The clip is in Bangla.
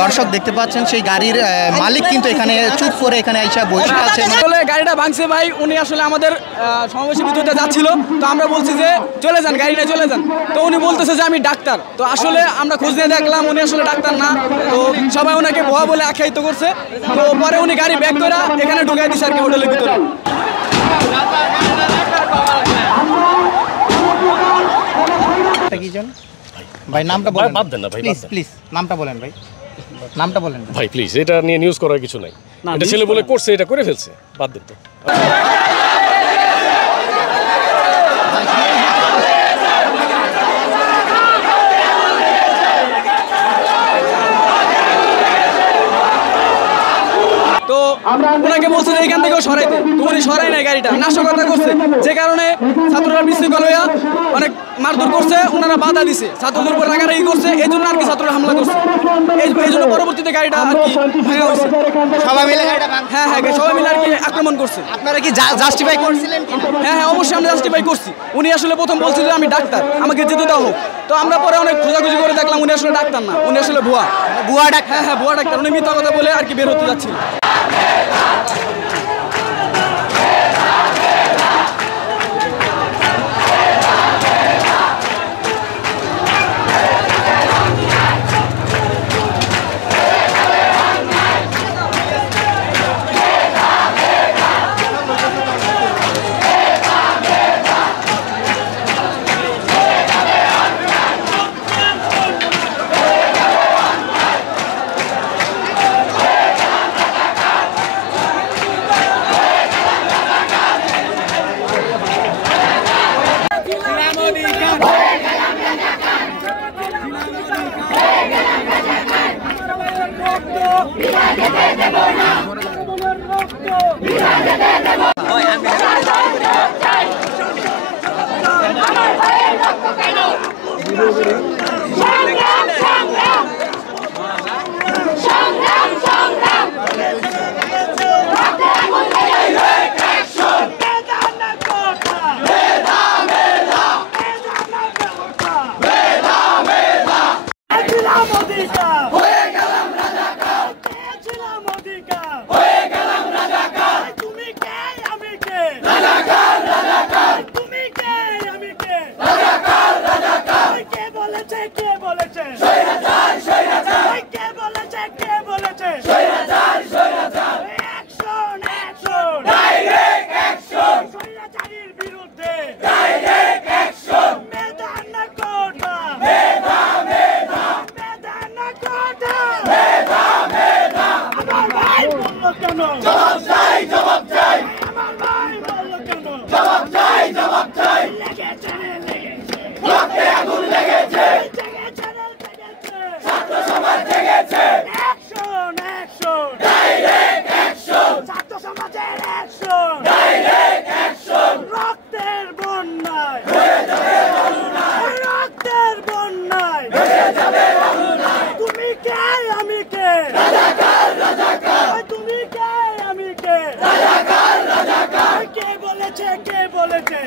দর্শক দেখতে পাচ্ছেন সেই গাড়ির মালিক কিন্তু এখানে চুপ করে এখানে আইসা বসে আছেন। আসলে গাড়িটা ভাঙছে ভাই, উনি আসলে আমাদের সমাবেশের ভিতরে যাচ্ছিল, তো আমরা বলছি যে চলে যান, গাড়িটা চলে যান। তো উনি বলতেছে যে আমি ডাক্তার। তো আসলে আমরা খোঁজ নিয়ে দেখলাম উনি আসলে ডাক্তার না। তো সবাই ওনাকে ভুয়া বলে আখ্যায়িত করছে। তো পরে উনি গাড়ি ব্যাক করে এখানে ঢুকাই দিচ্ছে আর কি হোটেলের ভিতরে। ভাই নামটা বলেন, বাদ দেন না ভাই, প্লিজ নামটা বলেন ভাই, নামটা বলেন ভাই প্লিজ। এটা নিয়ে নিউজ করার কিছু নাই, এটা ছেলে বলে করছে, এটা করে ফেলছে, বাদ দেন তো। তো ওনাকে বলছে যে এখান থেকেও সরাইতে, তো উনি সরাই নাই গাড়িটা, নাশকতা করছে, যে কারণে ছাত্ররা বিশৃঙ্খল হইয়া অনেক মারধর করছে, ওনারা বাধা দিছে, ছাত্রদের উপর রাগারাগি করছে, এই জন্য আর কি ছাত্ররা হামলা করছে। এই জন্য পরবর্তীতে গাড়িটা আর কি ভাঙা হয়েছে। সবাই মিলে গাড়িটা হ্যাঁ সবাই মিলে আর কি আক্রমণ করছে। আপনারা কি জাস্টিফাই করছিলেন? হ্যাঁ অবশ্যই আমরা জাস্টিফাই করছি। উনি আসলে প্রথম বলছিল যে আমি ডাক্তার, আমাকে যেতে দাও হোক। তো আমরা পরে অনেক খোঁজাখুঁজি করে দেখলাম উনি আসলে ডাক্তার না, উনি আসলে ভুয়া ডাক্তার। হ্যাঁ ভুয়া ডাক্তার, উনি মিথ্যা কথা বলে আর কি বের হতে যাচ্ছিল। কে বলেছে